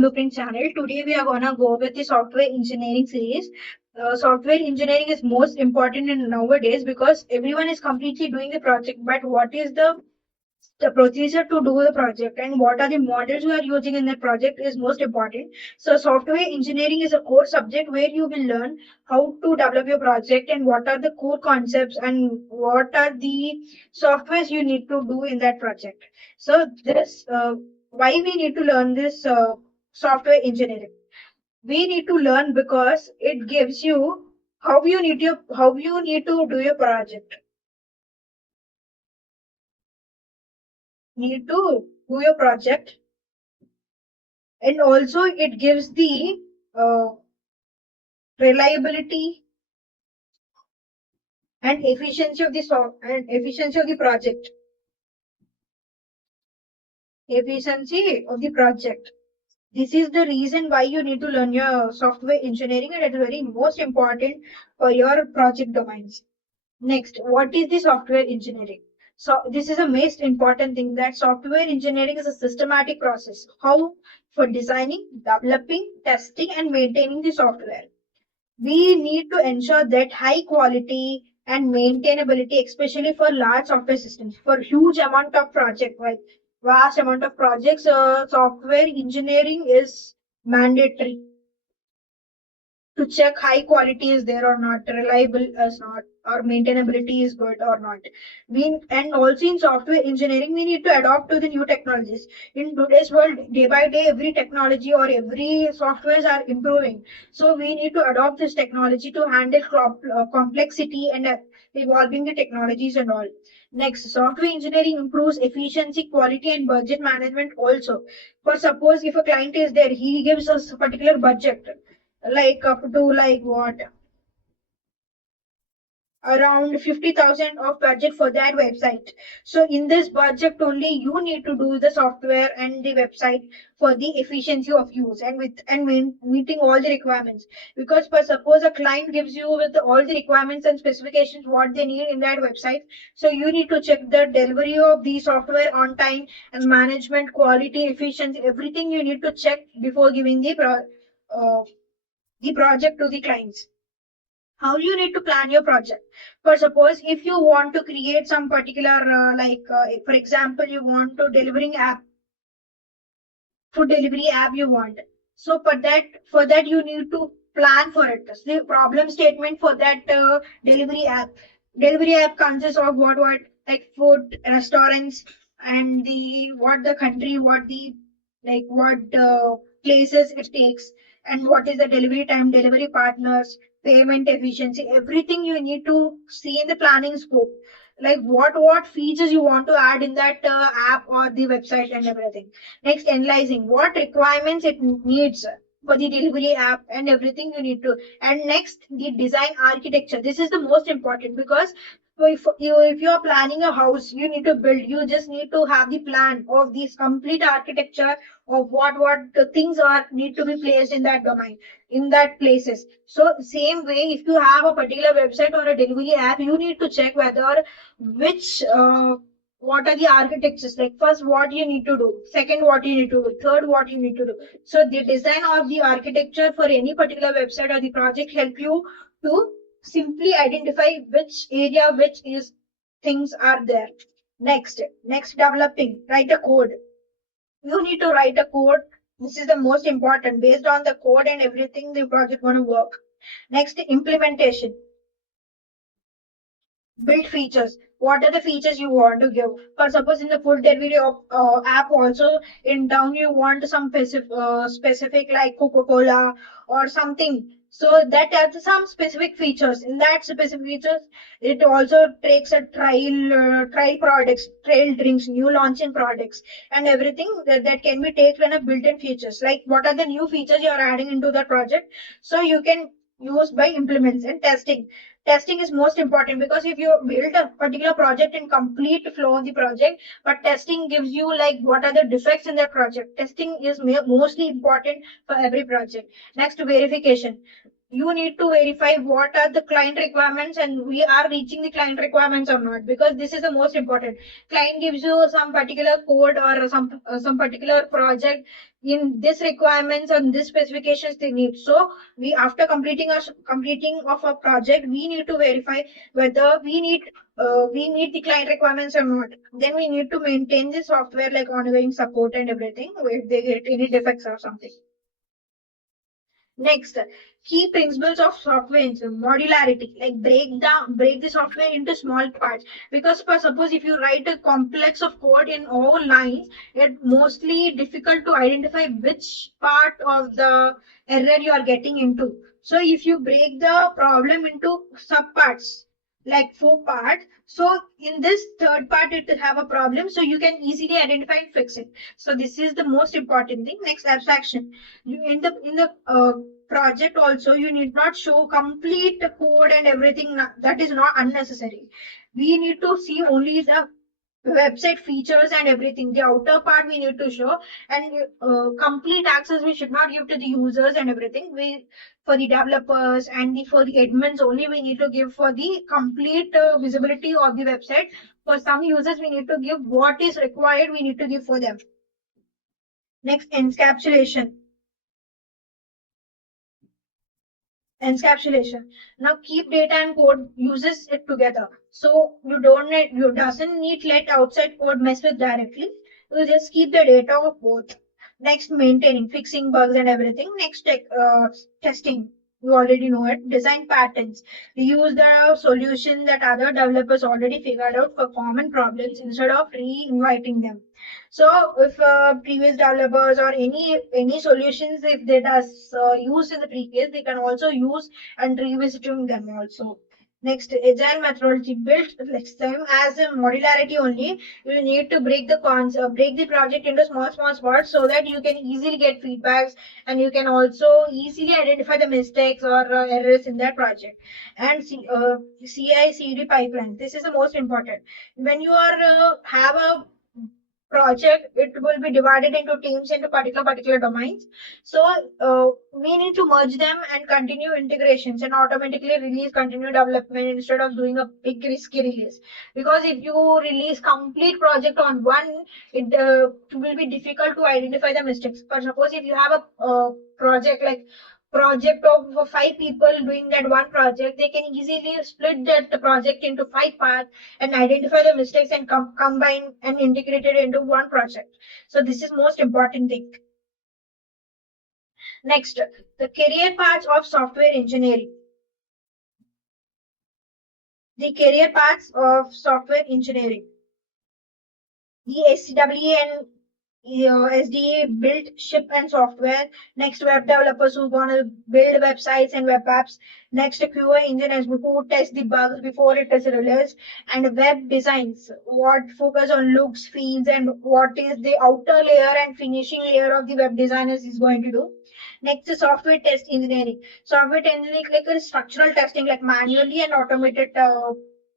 Blueprint channel. Today we are gonna go with the software engineering series. Software engineering is most important in nowadays because everyone is completely doing the project. But what is the procedure to do the project and what are the models you are using in that project is most important. So software engineering is a core subject where you will learn how to develop your project and what are the core concepts and what are the softwares you need to do in that project. So this why we need to learn this software engineering. We need to learn because it gives you how you need to do your project. Need to do your project, and also it gives the uh, reliability and efficiency of the project. Efficiency of the project. This is the reason why you need to learn your software engineering, and it's very most important for your project domains. Next, what is the software engineering? So this is a most important thing, that software engineering is a systematic process. How? For designing, developing, testing, and maintaining the software. We need to ensure that high quality and maintainability, especially for large software systems, for huge amount of project, like vast amount of projects, software engineering is mandatory to check high quality is there or not, reliable is not, or maintainability is good or not. And also in software engineering, we need to adapt to the new technologies. In today's world, day by day, every technology or every softwares are improving. So we need to adopt this technology to handle complexity and evolving the technologies and all. Next, software engineering improves efficiency, quality, and budget management also. For suppose if a client is there, he gives us a particular budget like up to like what around 50,000 of budget for that website. So in this budget only you need to do the software and the website for the efficiency of use and meeting all the requirements. Because for suppose a client gives you with all the requirements and specifications what they need in that website, so you need to check the delivery of the software on time and management, quality, efficiency, everything you need to check before giving the project to the clients. How you need to plan your project. For suppose if you want to create some particular for example you want to delivering app, food delivery app you want. So for that you need to plan for it. So the problem statement for that delivery app consists of what like food restaurants and the what the country, what the like what places it takes, and what is the delivery time, delivery partners, payment efficiency, everything you need to see in the planning scope. Like what features you want to add in that app or the website and everything. Next, analyzing what requirements it needs for the delivery app and everything you need to. And next, the design architecture. This is the most important because if you are planning a house, you need to build. You just need to have the plan of this complete architecture of what the things are need to be placed in that domain, in that places. So same way, if you have a particular website or a delivery app, you need to check whether which what are the architectures, like first what you need to do, second what you need to do, third what you need to do. So the design of the architecture for any particular website or the project help you to simply identify which area which is things are there. Next, developing, write a code. You need to write a code. This is the most important. Based on the code and everything, the project going to work. Next, implementation. Build features. What are the features you want to give? For suppose in the food delivery app also, in down you want some specific like Coca-Cola or something. So that has some specific features. In that specific features, it also takes a trial products, trial drinks, new launching products, and everything that can be taken a built-in features. Like what are the new features you are adding into the project? So you can use by implements and testing. Testing is most important because if you build a particular project in complete flow of the project, but testing gives you like what are the defects in that project. Testing is mostly important for every project. Next, verification. you need to verify what are the client requirements and we are reaching the client requirements or not, because this is the most important. Client gives you some particular code or some particular project in this requirements and this specifications they need. So we, after completing of a project, we need to verify whether we meet the client requirements or not. Then we need to maintain the software like ongoing support and everything if they get any defects or something. Next, key principles of software engineering: modularity, like break the software into small parts. Because for suppose if you write a complex of code in all lines, it's mostly difficult to identify which part of the error you are getting into. So if you break the problem into sub parts, like four parts, so in this third part it will have a problem, so you can easily identify and fix it. So this is the most important thing. Next, abstraction. You in the project also, you need not show complete code and everything. That is not unnecessary. We need to see only the website features and everything. The outer part we need to show, and complete access we should not give to the users and everything. We, for the developers and for the admins only, we need to give for the complete visibility of the website. For some users we need to give what is required, we need to give for them. Next, encapsulation. Now keep data and code uses it together. So you doesn't need let outside code mess with directly. You just keep the data of both. Next, maintaining, fixing bugs and everything. Next, testing. You already know it. Design patterns. Use the solution that other developers already figured out for common problems instead of re-inviting them. So if previous developers or any solutions, if they does used in the previous, they can also use and revisiting them also. Next, agile methodology built next time as a modularity only. You need to break the project into small parts so that you can easily get feedbacks and you can also easily identify the mistakes or errors in that project. And CI/CD pipeline. This is the most important. When you are have a project, it will be divided into teams into particular domains. So we need to merge them and continue integrations and automatically release continue development instead of doing a big risky release. Because if you release complete project on one, it will be difficult to identify the mistakes. For suppose if you have a project like project of five people doing that one project, they can easily split that project into five parts and identify the mistakes and combine and integrate it into one project. So this is most important thing. Next, the career paths of software engineering. The career paths of software engineering. The SCWA and SDA build, ship, and software. Next, web developers who gonna build websites and web apps. Next, QA engineers who test the bugs before it is released. And web designs, what focus on looks, feels, and what is the outer layer and finishing layer of the web designers is going to do. Next is software test engineering. Software engineering like a structural testing, like manually and automated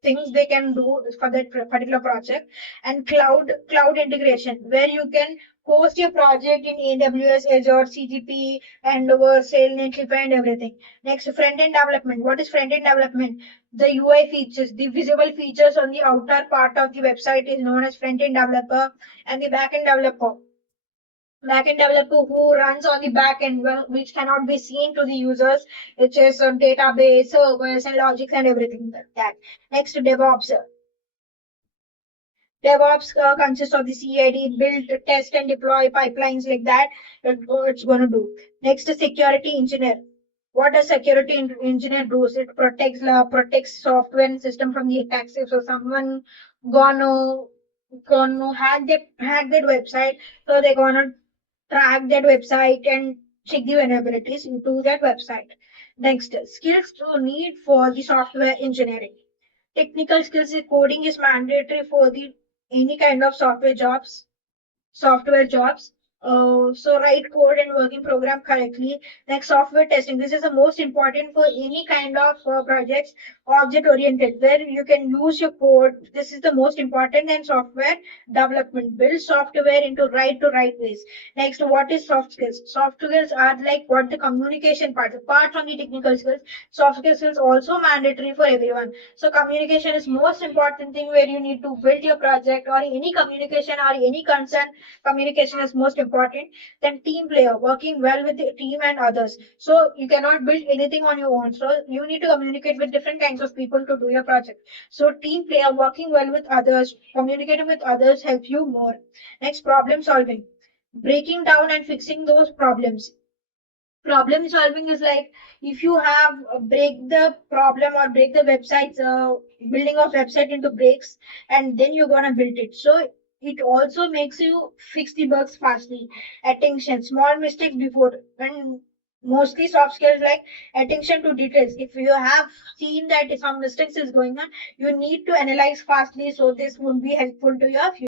things they can do for that particular project. And cloud integration, where you can host your project in AWS, Azure, CGP, and Vercel, Netlify, and everything. Next, front end development. What is front end development? The UI features, the visible features on the outer part of the website is known as front end developer, and the back end developer. Backend developer who runs on the backend, which cannot be seen to the users, which is database, servers, and logics and everything like that. Next, DevOps. DevOps consists of the CID, build, test, and deploy pipelines like that. It's going to do. Next, security engineer. What does security engineer do? It protects software and system from the attacks. If so someone gonna gonna hack that website, so they're gonna track that website and check the vulnerabilities into that website. Next, skills to need for the software engineering. Technical skills, coding is mandatory for the any kind of software jobs. So write code and working program correctly. Next, software testing. This is the most important for any kind of projects, object oriented, where you can use your code. This is the most important. And software development. Build software into right ways. Next, what is soft skills? Soft skills are like what the communication part. Apart from the technical skills, soft skills also mandatory for everyone. So communication is most important thing where you need to build your project or any communication or any concern. Communication is most important. Then team player, working well with the team and others. So you cannot build anything on your own. So you need to communicate with different kinds of people to do your project. So team player, working well with others, communicating with others helps you more. Next, problem solving, breaking down and fixing those problems. Problem solving is like if you have break the problem or break the websites, building of website into breaks, and then you're gonna build it. So it also makes you fix the bugs fastly. Attention, small mistakes before, and mostly soft skills like attention to details. If you have seen that some mistakes is going on, you need to analyze fastly, so this would be helpful to your future.